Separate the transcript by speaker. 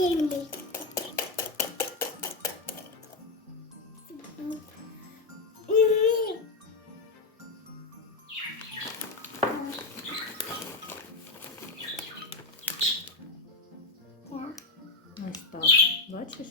Speaker 1: сильный.
Speaker 2: Ось так, бачиш?